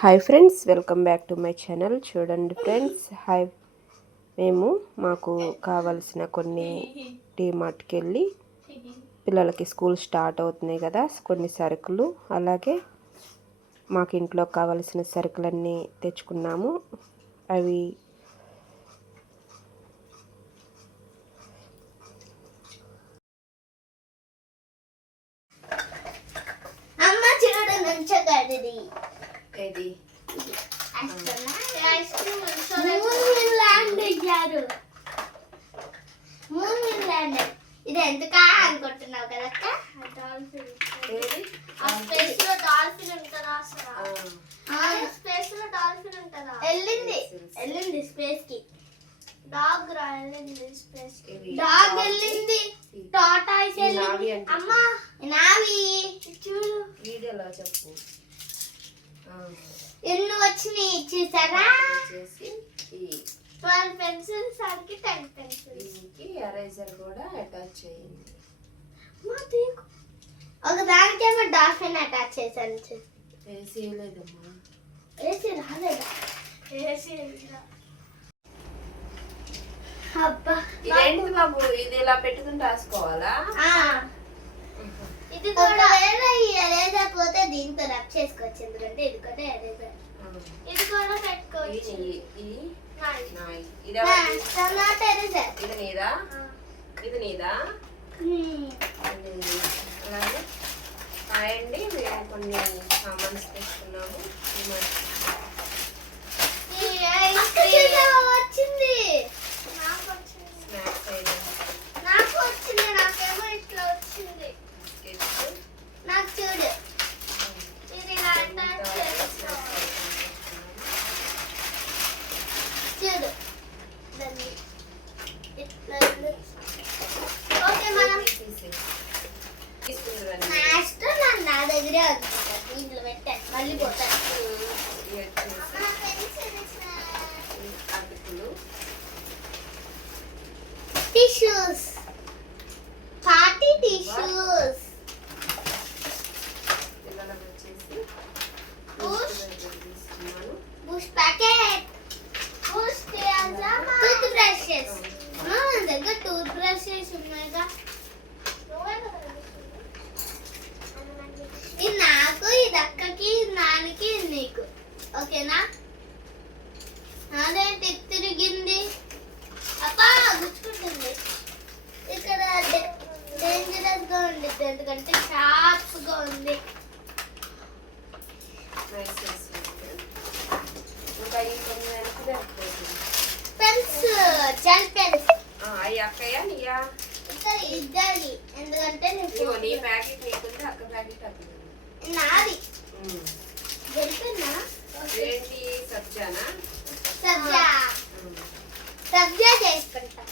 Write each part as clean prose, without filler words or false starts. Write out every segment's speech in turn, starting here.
Hi friends, welcome back to my channel. చూడండి friends, మాకు కావాల్సిన కొన్ని డీమార్ట్కి వెళ్ళి పిల్లలకి స్కూల్ స్టార్ట్ అవుతున్నాయి కదా, కొన్ని సరుకులు, అలాగే మాకు ఇంట్లో కావాల్సిన సరుకులన్నీ తెచ్చుకున్నాము. అవి ఇది ఎందుకా అనుకుంటున్నావు కదా స్పేస్ లో డాల్ఫిన్ ఉంటుందా? స్పేస్ లో డాల్ఫిన్ ఉంటుందా? వెళ్ళింది స్పేస్ కి. డాగ్ వెళ్ళింది స్పేస్ కి. డాగ్ వెళ్ళింది. టాటాయిస్ వెళ్ళింది. అమ్మా నావి చూడు వీడియోలో చెప్పు. ఎన్ని వచ్చినాయి చూసారా? 12 పెన్సిల్స్ ఆడికి 10 పెన్సిల్స్. ఎరేజర్ కూడా అటాచ్ చేయండి. ఒక దానికేమో డాల్ఫిన్ అటాచ్ చేశాను. ఏసీ లేదమ్మా. ఏసీ రాలేదా? ఏసీ అబ్బా ఇదేంటి బాబు, ఇది ఇలా పెట్టుకుని రాసుకోవాలా? ఇది కూడా ఈ ఎరేజర్ పోతే దీంతో రబ్ చేసుకోవచ్చు, ఎందుకంటే ఇది కూడా ఎరేజర్. ఇది కూడా పెట్టుకోవచ్చు. ఇది నీదా? ఇది నీదా? అలాగే అండి, మేము కొన్ని సామాన్స్ తీసుకున్నాము. వచ్చింది స్నాక్స్ ఐటమ్స్, నాకు వచ్చింది. నాకేమో ఇట్లా వచ్చింది. నాకు చూడు, ఇది చూడు. ఓకే, మనం మాస్టర్ నా దగ్గరే అనుకుంటా. దీంట్లో పెట్టాను, మళ్ళీ పోతాను. Tissues, party tissues, Boost packet, Boost tooth brushes. మన దగ్గర టూత్ బ్రషెస్ ఉన్నాయిగా. ఇది నాకు, ఇది అక్కకి, నాన్నకి, నీకు. ఓకేనా? అదేంటి తిరిగింది? అబ్బా గుచ్చుకుంటుంది. ఇక్కడ డేంజరస్ గా ఉండిద్ది, ఎందుకంటే షార్ప్ గా ఉంది. Pens, gel pens. అక్కయ్యా నీయా? ఇద్దరి, ఎందుకంటే నీ ప్యాకెట్ నీకుంది, అక్క ప్యాకెట్ అక్క నాది. జరిపోయినా ఏంటి? సబ్జానా? సబ్జా చేసుకుంటా.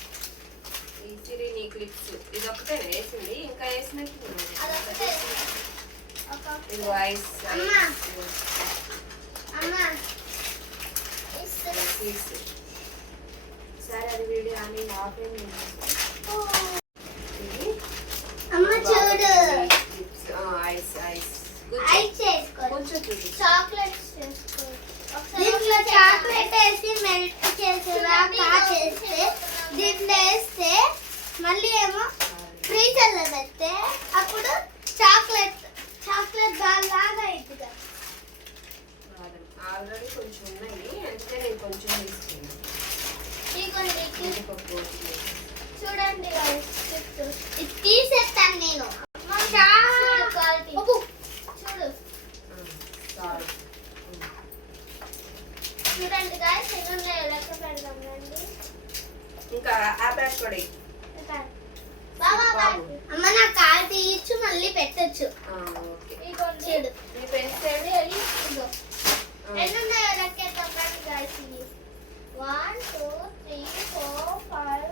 ఈ నీ క్లిప్స్ ఇది ఒకటేనా వేసింది? ఇంకా వేసినట్టు ఇది ఐస్. సరే, అది వీడియో అని ఆపేయండి. అమ్మ చూడు, ఐస్ ఐస్ ఐస్ చేసుకో. కొంచెం చూడు. చాక్లెట్స్ చేసుకో. దీంట్లో చాక్లెట్ వేసి మెల్ట్ చేసేలాగా చేస్తే, దీంట్లో వేస్తే మళ్ళీ ఏమో ఫ్రీజర్ లో పెడితే అప్పుడు చాక్లెట్ బాల్ లాగా అవుతుంది. ఆల్రెడీ కొంచెం ఉన్నాయి, అంటే నేను కొంచెం తీసుకున్నాను. చూడండి, ఇది తీసేస్తాను నేను. చూడు చూడండి గాయస్, ఎన్ని లెక్క పెడదాం రండి. ఇంకా ఆ బ్యాగ్ కూడా అమ్మ నా కాలు తీయచ్చు, మళ్ళీ పెట్టచ్చు. చూడు మీ ఫ్రెండ్స్ ఏమి అవి ఎన్ని ఉన్నాయో లెక్కేద్దాం రండి గాయస్. 1 2 3 4 5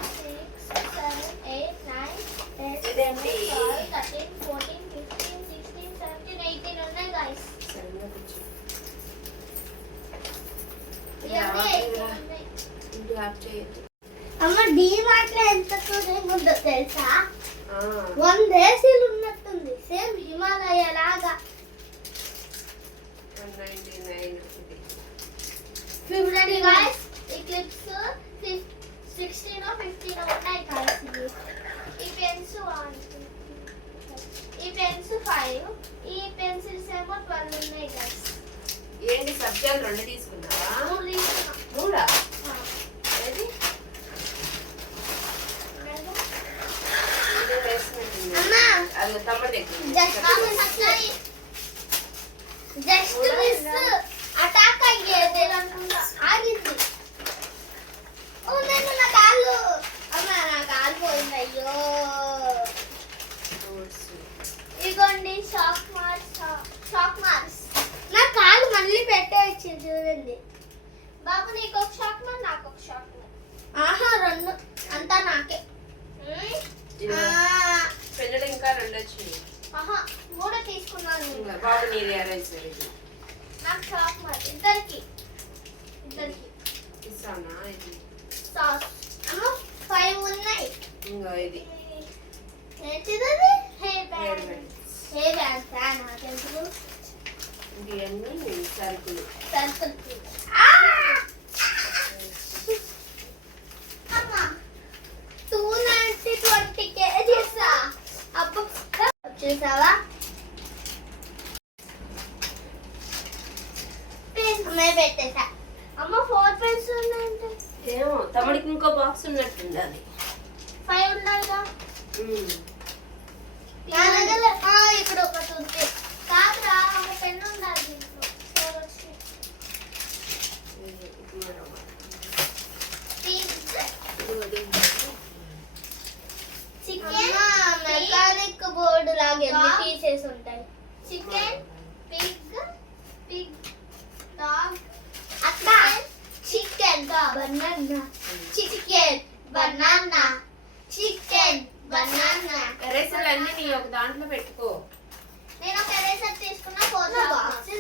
6 7 8 9 10 11 12 13 14 15 16 17 18 ఉన్నాయి గాయస్. అమ్మ డీమార్ట్ లో ఎంత కూలింగ్ ఉందో తెలుసా? 100 ఏసీలు ఉన్నట్టుంది, సేమ్ హిమాలయ లాగా. 199 ఇది. చూడండి గాయ్స్ ఈ క్లిప్స్ 16 15 ఉన్నాయి గాయ్స్ ఇవి. ఈ పెన్స్ 1 ఈ పెన్స్ 5 ఈ పెన్సిల్స్ ఏమో 12 ఉన్నాయి గాయ్స్. ఏంటి సబ్జాలు 2 తీసుకున్నావా? 3 తీసుకున్నా. 3 ఏది? ఇది వేసినట్టుంది. అమ్మా అది తమ్ముడి దగ్గర. జస్ట్ మిస్ అటాక్ అయ్యేది ఆగింది. ఓ నేను నా కాళ్ళు అమ్మ నా కాలు పోయింది అయ్యో. ఇదిగోండి షాక్ మార్క్స్ నా కాలు మళ్ళీ పెట్టేయచ్చు చూడండి. బాబు నీకు ఒక షాక్ మార్ నాకు ఒక షాక్ మార్. ఆహా 2 అంతా నాకే. పెన్నులు ఇంకా 2 వచ్చినాయి. ఆహా 3 తీసుకున్నాను. ఇంకా బాబు నీది ఎరేజర్ ఇది. నాకు షాక్ మార్ ఇద్దరికి ఇస్తానా ఇది? సాస్ అమ్మ 5 ఉన్నాయి. ఇంకా ఇది ఏంటిది? Hair band. హెయిర్ బ్యాండ్ నాకెందుకు? ఇవన్నీ సరుకులు. అమ్మా 220 kgs అబ్బో చూసావా? పెన్స్ పెట్టేసా. అమ్మ 4 పెన్స్ ఉన్నాయంటే ఏమో తమ్ముడికి ఇంకో బాక్స్ ఉన్నట్టుంది అది. 5 ఉండాలిగా. నా దగ్గర ఇక్కడ ఒకటి ఉంది కాదురా ఒక పెన్ ఉండాలి దీంట్లో. 4 వచ్చి చికెన్ మెకానిక్ బోర్డు లాగా ఎన్ని పీసెస్ ఉంటాయి. చికెన్ పిగ్ డాగ్ అక్క చికెన్ బనానా ఎరేజర్లు అన్ని నీ ఒక దాంట్లో పెట్టుకో. నేను ఒక ఎరేజర్ తీసుకున్నా 4 బాక్స్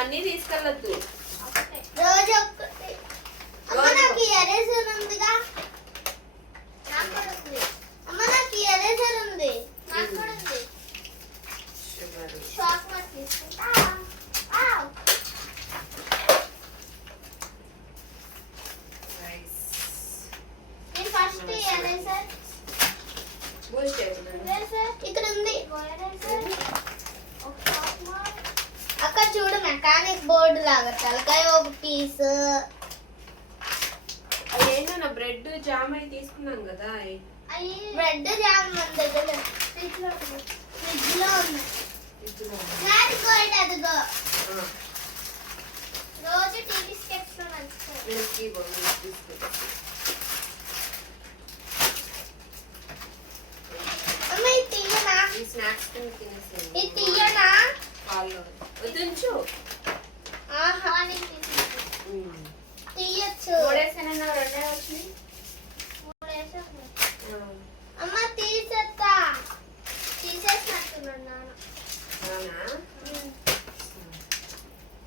అన్ని తీసుకెళ్ళొద్దు. రోజు ఒక్కటి. అమ్మ నాకు ఈ ఎరేజర్ ఉందిగా. నాకు కూడా ఉంది. అమ్మ నాకు ఈ ఎరేజర్ ఉంది. నాకు కూడా ఉంది. షార్ట్ మార్క్ తీసుకుంటా. నేను ఫస్ట్ ఎరేజర్ ఇక్కడ ఉంది. అక్క చూడు మెకానిక్ బోర్డు లాగా తలకాయ ఒక పీస్. అదేంటో నా బ్రెడ్ జామ్ అయి తీసుకున్నాం కదా. బ్రెడ్ జామ్ మన దగ్గర ఫ్రిడ్జ్ లో ఉంది. అదిగో రోజు టీవీ స్కెప్స్ లో మంచిగా స్నాక్స్ ఇది తీయనా? వద్దు ఆహా తీయచ్చు. 3 వేసానన్నా 2 వచ్చినాయి. అమ్మ తీసేసినట్టున్నాను నాన్న.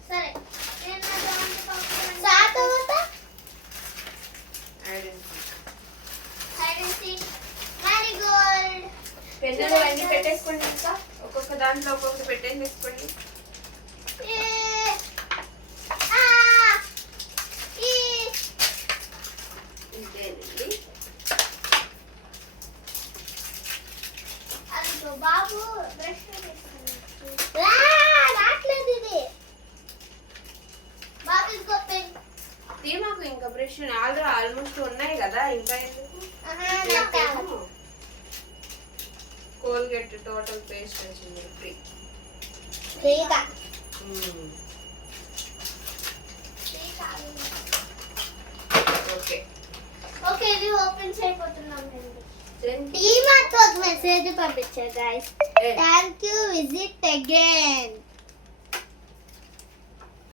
సరే మ్యారీగోల్డ్ పెన్నులు అన్ని పెట్టేసుకోండి. ఇంకా ఒక్కొక్క దాంట్లో ఒక్కొక్కటి పెట్టేసుకోండి. ఇంకేనండి బాబు బ్రష్ రాట్లేదు ఇది. బాబు ఇదిగో పెన్ మాకు ఇంకా బ్రష్ ఆల్మోస్ట్ ఉన్నాయి కదా. ఇంకా ఎందుకు? కోల్గేట్ టోటల్ పేస్ట్ వచ్చింది ఫ్రీగా. ఓకే ఇది ఓపెన్ చేయబోతున్నాం. టీమాతో మెసేజ్ పంపించారు guys. Thank you visit again.